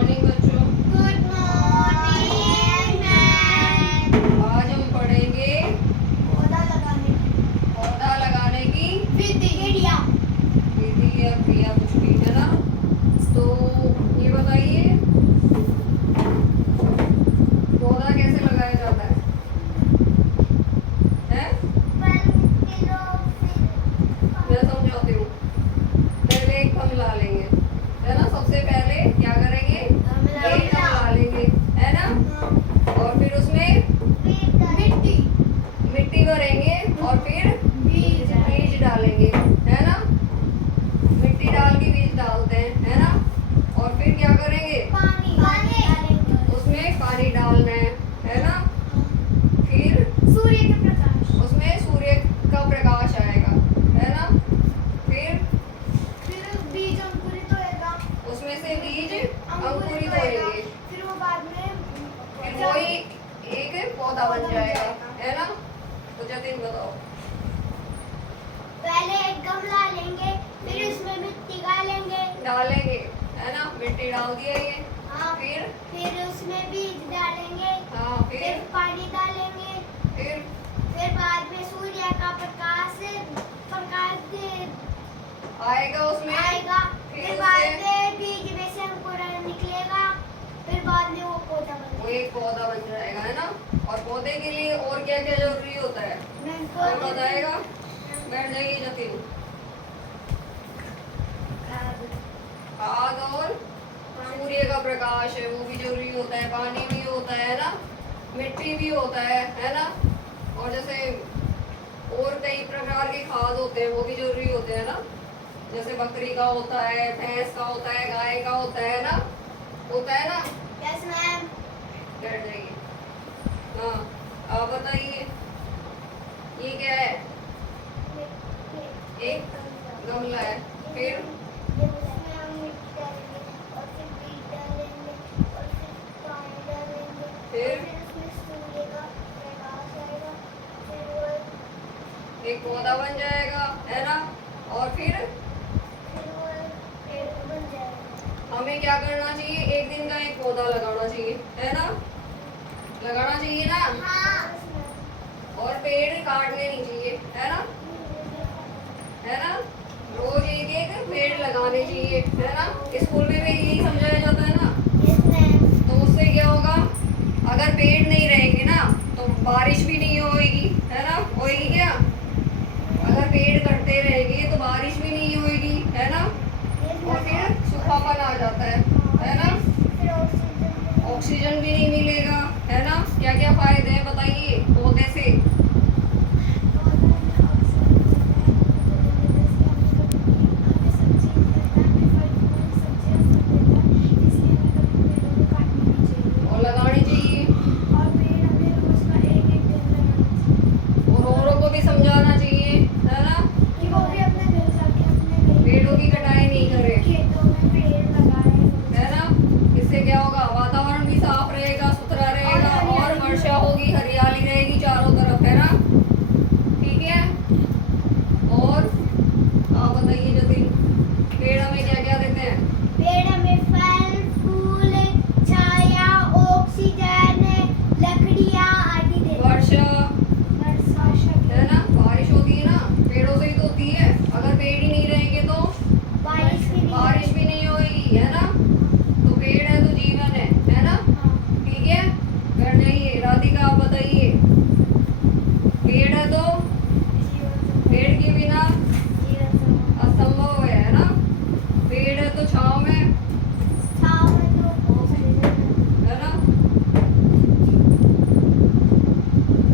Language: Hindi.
मॉर्निंग बच्चों। Good morning ma'am. आज हम पढ़ेंगे पौधा लगाने की विधि क्रिया। या क्रिया कुछ भी है ना। तो ये बताइए पौधा कैसे लगाया जाता है? हैं? मैं समझाती हूँ। पहले एक गमला लेंगे है ना। सबसे पहले क्या करेंगे? एक गमला लेंगे है ना। और फिर उसमें मिट्टी भरेंगे और फिर बीज डालेंगे है ना। मिट्टी डाल के बीज डालते हैं है ना। और फिर क्या करेंगे? उसमें पानी डालना है ना। फिर उसमें सूर्य का प्रकाश आएगा है ना। फिर बीज अंकुरित होएगा। उसमें से बीज अंकुरित होएंगे। फिर वो बाद में फिर वही एक पौधा बन जाएगा है ना। तो जतिन बताओ। पहले एक गमला लेंगे, फिर उसमें मिट्टी डालेंगे है ना। मिट्टी डाल दिया ये। हाँ, फिर उसमें बीज डालेंगे। हाँ फिर पानी डालेंगे। फिर बाद में सूर्य का प्रकाश आएगा उसमें। आएगा। फिर बाद में बीज में से अंकुरण निकलेगा। फिर बाद में वो पौधा वो एक पौधा बन जाएगा है ना। और पौधे के लिए और क्या क्या जरूरी होता है कौन बताएगा? बैठ जाइए जतिन। खाद और सूर्य का प्रकाश है वो भी जरूरी होता है। पानी भी होता है ना। मिट्टी भी होता है ना। और जैसे और कई प्रकार के खाद होते हैं वो भी जरूरी होते हैं ना। जैसे बकरी का होता है, भैंस का होता है, गाय का होता है ना। होता है ना। Yes ma'am. बैठ जाइए। हाँ आप बताइए ये क्या है? एक गमला है। फिर एक पौधा बन जाएगा है ना। और फिर हमें क्या करना चाहिए? एक दिन का एक पौधा लगाना चाहिए है ना। लगाना चाहिए ना। और पेड़ काटने नहीं चाहिए है ना। है ना। रोज एक एक पेड़ लगाने चाहिए है ना। स्कूल में भी यही समझाया जाता है ना। तो उससे क्या होगा? अगर पेड़ नहीं रहेंगे ना तो बारिश भी नहीं होएगी है ना। होएगी क्या? अगर पेड़ कटते रहेंगे तो बारिश भी नहीं होएगी है ना। और फिर सूखापन आ जाता है ना। ऑक्सीजन भी नहीं मिलेगा है ना। क्या क्या फायदे हैं बताइए पौधे से? और लगानी चाहिए। और औरों को भी समझाना चाहिए है ना। पेड़ों की कटाई नहीं करें है ना। इससे क्या होगा? वातावरण भी साफ रहेगा, सुथरा रहेगा और वर्षा होगी, हरियाली रहेगी चारों तरफ है ना। ठीक है। और आप बताइए जतिन पेड़ हमें क्या क्या देते हैं? पेड़ हमें फल, फूल, छाया, ऑक्सीजन, लकड़ियाँ आदि देते हैं। वर्षा है ना। बारिश होती है ना पेड़ों से ही तो होती है। अगर पेड़ ही नहीं रहेंगे तो बारिश भी नहीं होगी है ना। तो पेड़ है तो जीवन है ना। ठीक है। बैठ जाइए। राधिका आप बताइए पेड़ है तो पेड़ के बिना असंभव है।